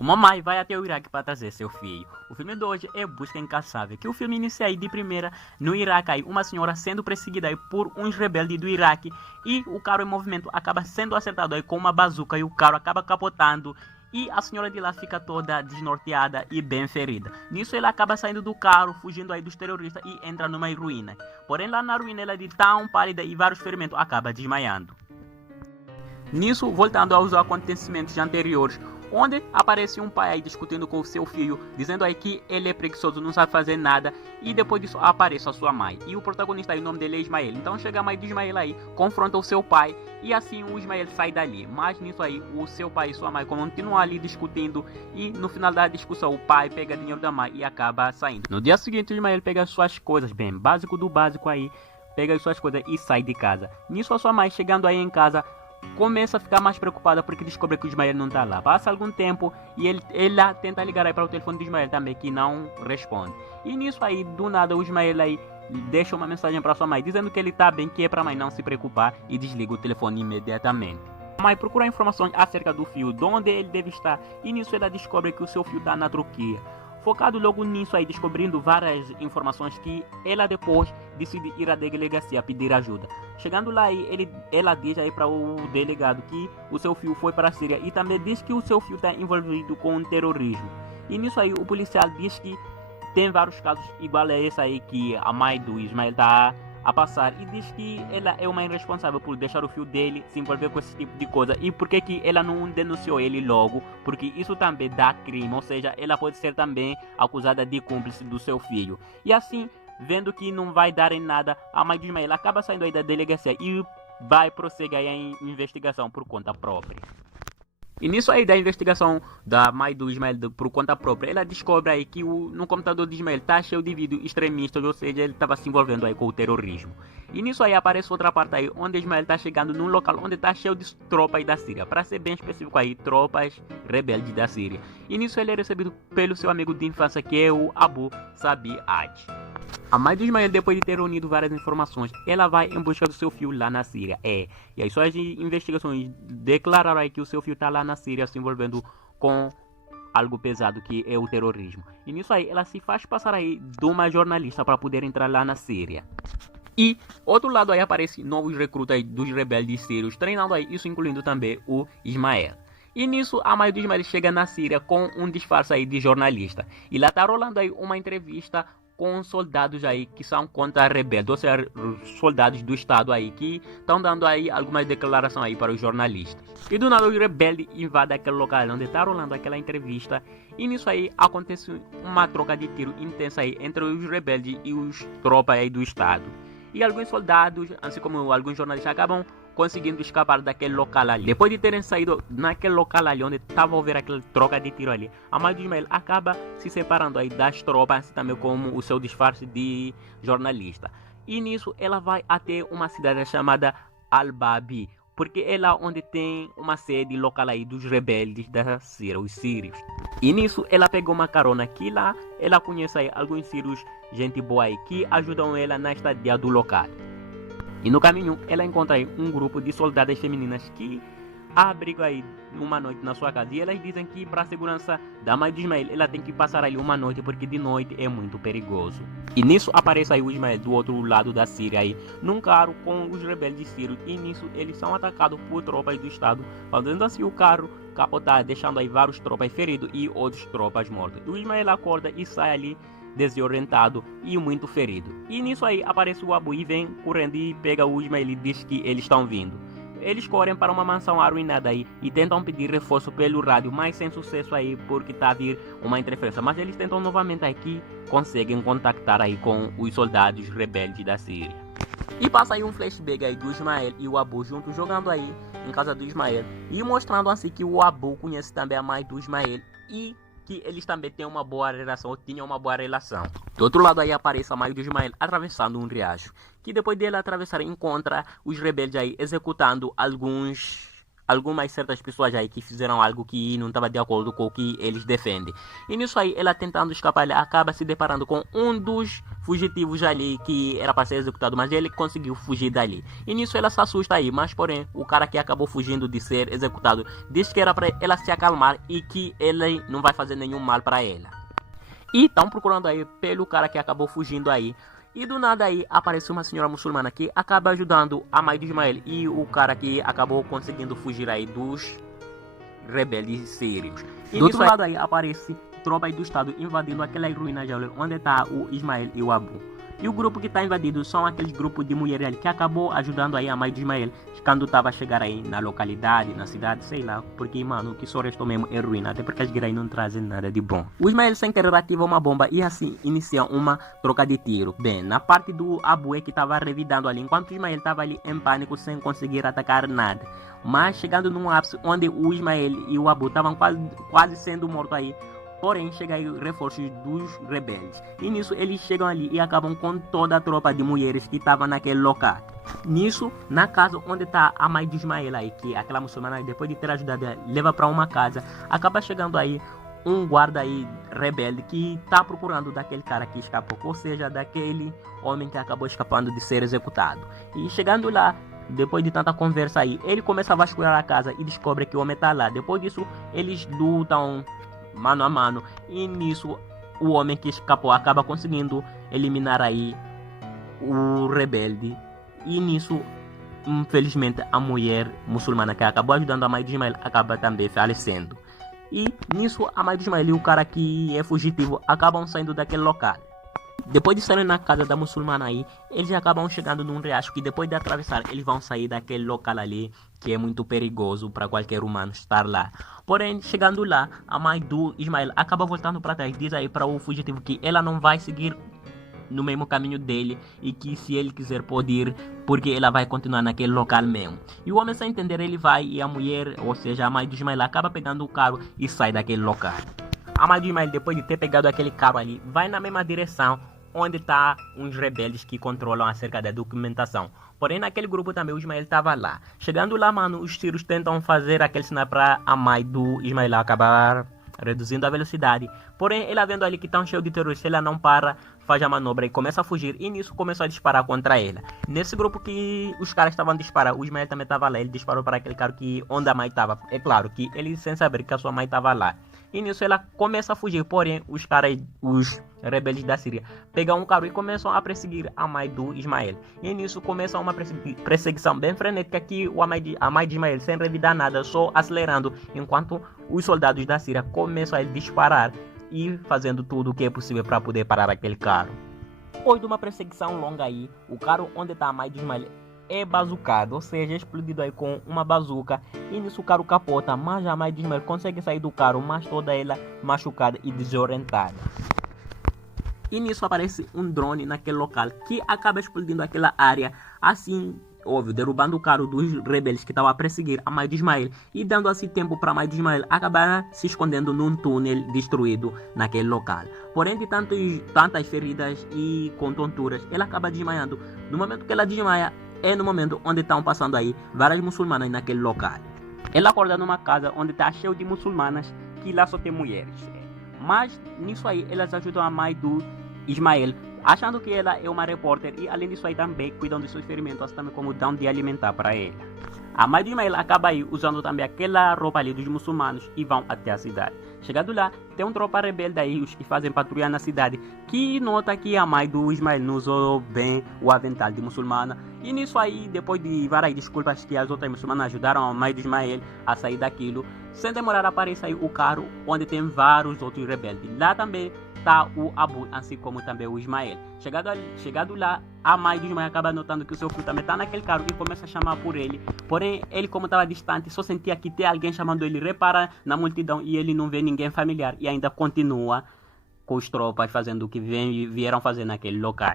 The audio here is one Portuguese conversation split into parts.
Uma mãe vai até o Iraque para trazer seu filho. O filme de hoje é Busca Incansável, que o filme inicia aí de primeira no Iraque, aí, uma senhora sendo perseguida aí por uns rebeldes do Iraque e o carro em movimento acaba sendo acertado aí com uma bazuca e o carro acaba capotando e a senhora de lá fica toda desnorteada e bem ferida. Nisso ela acaba saindo do carro, fugindo aí dos terroristas e entra numa ruína. Porém lá na ruína ela de tão pálida e vários ferimentos acaba desmaiando. Nisso, voltando aos acontecimentos anteriores, onde aparece um pai aí discutindo com o seu filho, dizendo aí que ele é preguiçoso, não sabe fazer nada, e depois disso aparece a sua mãe. E o protagonista aí, o nome dele é Ismael. Então chega a mãe de Ismael aí, confronta o seu pai, e assim o Ismael sai dali. Mas nisso aí, o seu pai e sua mãe continuam ali discutindo, e no final da discussão, o pai pega dinheiro da mãe e acaba saindo. No dia seguinte, o Ismael pega as suas coisas, bem, básico do básico aí, pega as suas coisas e sai de casa. Nisso a sua mãe, chegando aí em casa, começa a ficar mais preocupada porque descobre que o Ismael não está lá. Passa algum tempo e ela tenta ligar aí para o telefone do Ismael também, que não responde. E nisso aí, do nada, o Ismael aí deixa uma mensagem para sua mãe dizendo que ele está bem, que é para a mãe não se preocupar, e desliga o telefone imediatamente. A mãe procura informações acerca do filho, de onde ele deve estar, e nisso ela descobre que o seu filho está na Turquia. Focado logo nisso aí, descobrindo várias informações, que ela depois decide ir à delegacia pedir ajuda. Chegando lá, ela diz aí para o delegado que o seu filho foi para a Síria e também diz que o seu filho está envolvido com terrorismo. E nisso aí o policial diz que tem vários casos igual a esse aí que a mãe do Ismael está a passar, e diz que ela é uma irresponsável por deixar o filho dele se envolver com esse tipo de coisa. E por que ela não denunciou ele logo? Porque isso também dá crime, ou seja, ela pode ser também acusada de cúmplice do seu filho. E assim, vendo que não vai dar em nada, a mãe de Ismael acaba saindo aí da delegacia e vai prosseguir aí a investigação por conta própria. E nisso aí da investigação da mãe do Ismael por conta própria, ela descobre aí que no computador de Ismael tá cheio de vídeos extremistas, ou seja, ele estava se envolvendo aí com o terrorismo. E nisso aí aparece outra parte aí, onde Ismael tá chegando num local onde tá cheio de tropas aí da Síria, para ser bem específico aí, tropas rebeldes da Síria. E nisso ele é recebido pelo seu amigo de infância, que é o Abu Sabiad. A mãe do Ismael, depois de ter unido várias informações, ela vai em busca do seu filho lá na Síria. E aí suas investigações declararam aí que o seu filho está lá na Síria se envolvendo com algo pesado, que é o terrorismo. E nisso aí ela se faz passar aí de uma jornalista para poder entrar lá na Síria. E outro lado aí aparece novos recrutas aí dos rebeldes sírios treinando aí, isso incluindo também o Ismael. E nisso a mãe do Ismael chega na Síria com um disfarce aí de jornalista. E lá tá rolando aí uma entrevista com soldados aí que são contra rebeldes, ou seja, soldados do Estado aí, que estão dando aí algumas declarações aí para os jornalistas. E do nada os rebeldes invadem aquele local onde está rolando aquela entrevista, e nisso aí acontece uma troca de tiro intensa aí entre os rebeldes e os tropas aí do Estado. E alguns soldados, assim como alguns jornalistas, acabam conseguindo escapar daquele local ali. Depois de terem saído naquele local ali onde estava a haver aquela troca de tiro ali, a mãe de Ismael acaba se separando aí das tropas, assim também como o seu disfarce de jornalista. E nisso ela vai até uma cidade chamada Al-Babi, porque é lá onde tem uma sede local aí dos rebeldes da Síria, os sírios. E nisso ela pegou uma carona que lá ela conhece aí alguns sírios, gente boa aí, que ajudam ela na estadia do local. E no caminho ela encontra aí um grupo de soldadas femininas que abrigam aí uma noite na sua casa. E elas dizem que para a segurança da mãe de Ismael, ela tem que passar ali uma noite, porque de noite é muito perigoso. E nisso aparece aí o Ismael do outro lado da Síria aí, num carro com os rebeldes sírios. E nisso eles são atacados por tropas do Estado, fazendo assim o carro capotar, deixando aí vários tropas feridos e outros tropas mortos. O Ismael acorda e sai ali desorientado e muito ferido. E nisso aí aparece o Abu e vem correndo e pega o Ismael e diz que eles estão vindo. Eles correm para uma mansão arruinada aí e tentam pedir reforço pelo rádio, mas sem sucesso aí, porque está a vir uma interferência. Mas eles tentam novamente aí, que conseguem contactar aí com os soldados rebeldes da Síria. E passa aí um flashback aí do Ismael e o Abu juntos jogando aí em casa do Ismael, e mostrando assim que o Abu conhece também a mãe do Ismael e que eles também têm uma boa relação, ou tinham uma boa relação. Do outro lado aí aparece a mãe do Ismael atravessando um riacho, que depois dele atravessar encontra os rebeldes aí executando alguns algumas certas pessoas aí que fizeram algo que não estava de acordo com o que eles defendem. E nisso aí, ela tentando escapar, ela acaba se deparando com um dos fugitivos ali que era para ser executado, mas ele conseguiu fugir dali. E nisso ela se assusta aí, mas porém, o cara que acabou fugindo de ser executado diz que era para ela se acalmar e que ele não vai fazer nenhum mal para ela. E estão procurando aí pelo cara que acabou fugindo aí. E do nada aí aparece uma senhora muçulmana que acaba ajudando a mãe de Ismael e o cara que acabou conseguindo fugir aí dos rebeldes sírios. E do outro lado aí aparece tropa aí do estado invadindo aquela ruína onde está o Ismael e o Abu. E o grupo que está invadido são aqueles grupos de mulheres ali que acabou ajudando aí a mãe de Ismael quando estava a chegar aí na localidade, na cidade, sei lá. Porque, mano, o que só restou mesmo é ruína, até porque as guerras não trazem nada de bom. O Ismael sem querer ativa uma bomba e assim inicia uma troca de tiro. Bem, na parte do Abu é que estava revidando ali, enquanto o Ismael estava ali em pânico sem conseguir atacar nada. Mas chegando num ápice onde o Ismael e o Abu estavam quase sendo mortos aí. Porém, chega aí reforços dos rebeldes. E nisso eles chegam ali e acabam com toda a tropa de mulheres que estava naquele local. Nisso, na casa onde está a mãe de Ismael aí, que aquela muçulmana, depois de ter ajudado, leva para uma casa, acaba chegando aí um guarda aí rebelde que está procurando daquele cara que escapou, ou seja, daquele homem que acabou escapando de ser executado. E chegando lá, depois de tanta conversa aí, ele começa a vasculhar a casa e descobre que o homem está lá. Depois disso, eles lutam mano a mano, e nisso o homem que escapou acaba conseguindo eliminar aí o rebelde. E nisso, infelizmente, a mulher muçulmana que acabou ajudando a mãe de Ismael acaba também falecendo. E nisso a mãe de Ismael e o cara que é fugitivo acabam saindo daquele local. Depois de sair na casa da muçulmana aí, eles acabam chegando num riacho que depois de atravessar, eles vão sair daquele local ali que é muito perigoso para qualquer humano estar lá. Porém, chegando lá, a mãe do Ismael acaba voltando para trás, diz aí para o fugitivo que ela não vai seguir no mesmo caminho dele e que se ele quiser pode ir, porque ela vai continuar naquele local mesmo. E o homem sem entender, ele vai e a mulher, ou seja, a mãe do Ismael acaba pegando o carro e sai daquele local. A mãe do Ismael, depois de ter pegado aquele carro ali, vai na mesma direção onde está uns rebeldes que controlam acerca da documentação. Porém, naquele grupo também o Ismael estava lá. Chegando lá, mano, os tiros tentam fazer aquele sinal para a mãe do Ismael acabar reduzindo a velocidade. Porém, ela vendo ali que estão cheio de terroristas, ela não para, faz a manobra e começa a fugir. E nisso começou a disparar contra ela. Nesse grupo que os caras estavam a disparar, o Ismael também estava lá. Ele disparou para aquele cara que onde a mãe estava. É claro que ele sem saber que a sua mãe estava lá. E nisso ela começa a fugir, porém os caras, os rebeldes da Síria, pegam um carro e começam a perseguir a mãe do Ismael. E nisso começa uma perseguição bem frenética que a mãe de Ismael, sem revidar nada, só acelerando, enquanto os soldados da Síria começam a disparar e fazendo tudo o que é possível para poder parar aquele carro. Depois de uma perseguição longa aí, o carro onde está a mãe de Ismael é bazucado, ou seja, explodido aí com uma bazuca. E nisso o carro capota, mas a mãe de Ismael consegue sair do carro, mas toda ela machucada e desorientada. E nisso aparece um drone naquele local que acaba explodindo aquela área, assim, óbvio, derrubando o carro dos rebeldes que estavam a perseguir a mãe de Ismael e dando assim tempo para a mãe de Ismael acabar se escondendo num túnel destruído naquele local. Porém, de tantas feridas e com tonturas, ela acaba desmaiando. No momento que ela desmaia, é no momento onde estão passando aí várias muçulmanas naquele local. Ela acorda numa casa onde está cheio de muçulmanas, que lá só tem mulheres. Mas nisso aí elas ajudam a mãe do Ismael, achando que ela é uma repórter, e além disso aí também cuidam de seus ferimentos, assim também como dão de alimentar para ela. A mãe de Ismael acaba aí usando também aquela roupa ali dos muçulmanos e vão até a cidade. Chegando lá, tem um tropa rebelde aí, os que fazem patrulha na cidade, que nota que a mãe do Ismael não usou bem o avental de muçulmana. E nisso aí, depois de várias desculpas que as outras muçulmanas ajudaram a mãe de Ismael a sair daquilo, sem demorar aparece aí o carro onde tem vários outros rebeldes. Lá também está o Abu, assim como também o Ismael. Chegado lá, a mãe do Ismael acaba notando que o seu filho também está naquele carro e começa a chamar por ele. Porém, ele como estava distante, só sentia que tem alguém chamando ele, repara na multidão e ele não vê ninguém familiar e ainda continua com os tropas fazendo o que vieram fazer naquele local.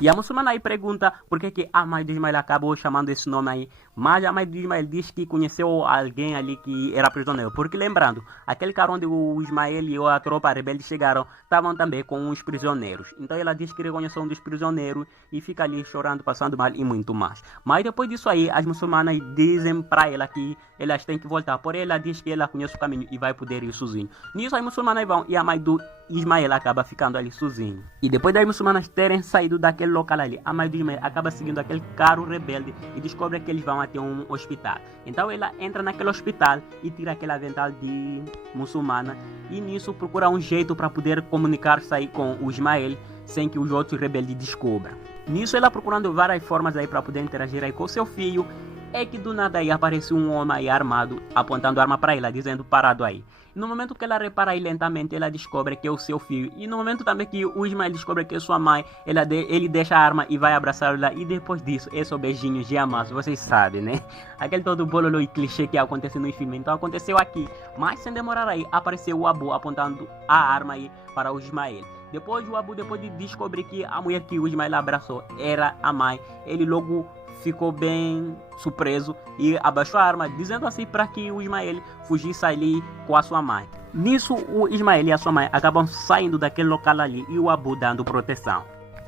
E a muçulmana aí pergunta por que a mãe do Ismael acabou chamando esse nome aí. Mas a mãe do Ismael diz que conheceu alguém ali que era prisioneiro. Porque lembrando, aquele cara onde o Ismael e a tropa rebelde chegaram, estavam também com os prisioneiros. Então ela diz que reconheceu um dos prisioneiros e fica ali chorando, passando mal e muito mais. Mas depois disso aí, as muçulmanas dizem pra ela que elas têm que voltar. Porém ela diz que ela conhece o caminho e vai poder ir sozinho. Nisso as muçulmanas vão e a mãe do Ismael acaba ficando ali sozinho. E depois das muçulmanas terem saído daquele local ali, a mãe do Ismael acaba seguindo aquele carro rebelde e descobre que eles vão até um hospital. Então ela entra naquele hospital e tira aquele avental de muçulmana e nisso procura um jeito para poder comunicar-se aí com o Ismael sem que os outros rebeldes descubram. Nisso ela procurando várias formas aí para poder interagir aí com seu filho, é que do nada aí aparece um homem aí armado apontando arma para ela, dizendo parado aí. No momento que ela repara aí lentamente, ela descobre que é o seu filho. E no momento também que o Ismael descobre que é sua mãe, ele deixa a arma e vai abraçá-la. E depois disso, é só beijinhos de amasso, vocês sabem, né? Aquele todo bololô e clichê que acontece no filme. Então aconteceu aqui. Mas sem demorar aí, apareceu o Abu apontando a arma aí para o Ismael. Depois o Abu, depois de descobrir que a mulher que o Ismael abraçou era a mãe, ele logo ficou bem surpreso e abaixou a arma, dizendo assim para que o Ismael fugisse ali com a sua mãe. Nisso, o Ismael e a sua mãe acabam saindo daquele local ali e o Abu dando proteção.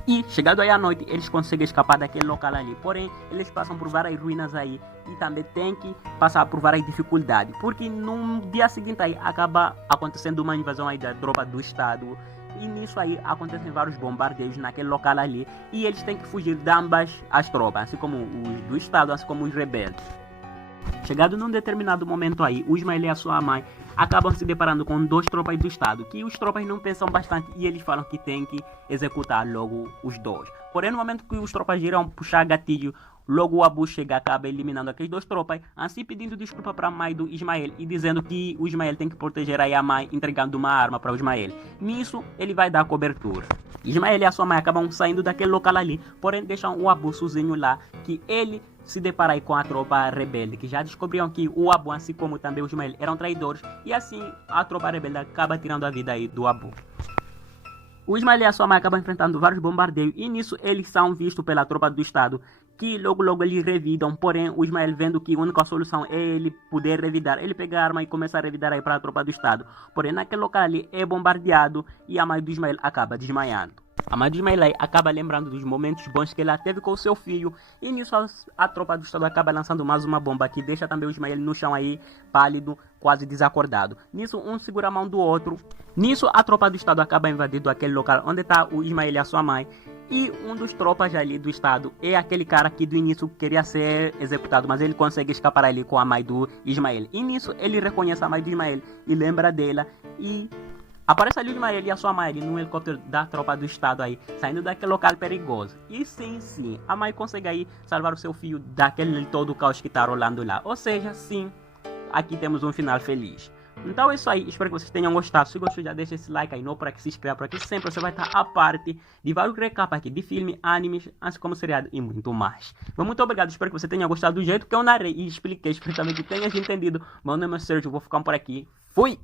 E, chegado aí à noite, eles conseguem escapar daquele local ali. Porém, eles passam por várias ruínas aí e também tem que passar por várias dificuldades. Porque no dia seguinte aí acaba acontecendo uma invasão aí da tropa do Estado. E nisso aí acontecem vários bombardeios naquele local ali. E eles têm que fugir de ambas as tropas, assim como os do Estado, assim como os rebeldes. Chegado num determinado momento aí, o Ismael e a sua mãe acabam se deparando com duas tropas do Estado, que os tropas não pensam bastante e eles falam que tem que executar logo os dois. Porém, no momento que os tropas irão puxar gatilho, logo o Abu chega e acaba eliminando aqueles dois tropas, assim pedindo desculpa para a mãe do Ismael e dizendo que o Ismael tem que proteger aí a mãe, entregando uma arma para o Ismael. Nisso, ele vai dar cobertura. Ismael e a sua mãe acabam saindo daquele local ali, porém deixam o Abu sozinho lá, que ele se depara aí com a tropa rebelde, que já descobriram que o Abu, assim como também o Ismael, eram traidores, e assim a tropa rebelde acaba tirando a vida aí do Abu. O Ismael e a sua mãe acabam enfrentando vários bombardeios e nisso eles são vistos pela tropa do Estado, que logo eles revidam. Porém, o Ismael, vendo que a única solução é ele poder revidar, ele pega a arma e começa a revidar aí para a tropa do Estado. Porém, naquele local ali é bombardeado e a mãe do Ismael acaba desmaiando. A mãe do Ismael acaba lembrando dos momentos bons que ela teve com o seu filho e nisso a tropa do Estado acaba lançando mais uma bomba que deixa também o Ismael no chão aí, pálido, quase desacordado. Nisso um segura a mão do outro. Nisso a tropa do Estado acaba invadindo aquele local onde está o Ismael e a sua mãe. E um dos tropas ali do Estado é aquele cara que do início queria ser executado, mas ele consegue escapar ali com a mãe do Ismael. E nisso ele reconhece a mãe do Ismael e lembra dela e aparece ali o Ismael e a sua mãe ali num helicóptero da tropa do Estado aí, saindo daquele local perigoso. E sim, a mãe consegue aí salvar o seu filho daquele todo o caos que tá rolando lá. Ou seja, sim, aqui temos um final feliz. Então é isso aí, espero que vocês tenham gostado. Se gostou, já deixa esse like aí, não para que se inscreva, para que sempre você vai estar a parte de vários recaps aqui de filme, animes, assim como seriado e muito mais. Então, muito obrigado, espero que você tenha gostado do jeito que eu narrei e expliquei. Espero também que tenha entendido. Meu nome é Sérgio, eu vou ficar por aqui. Fui!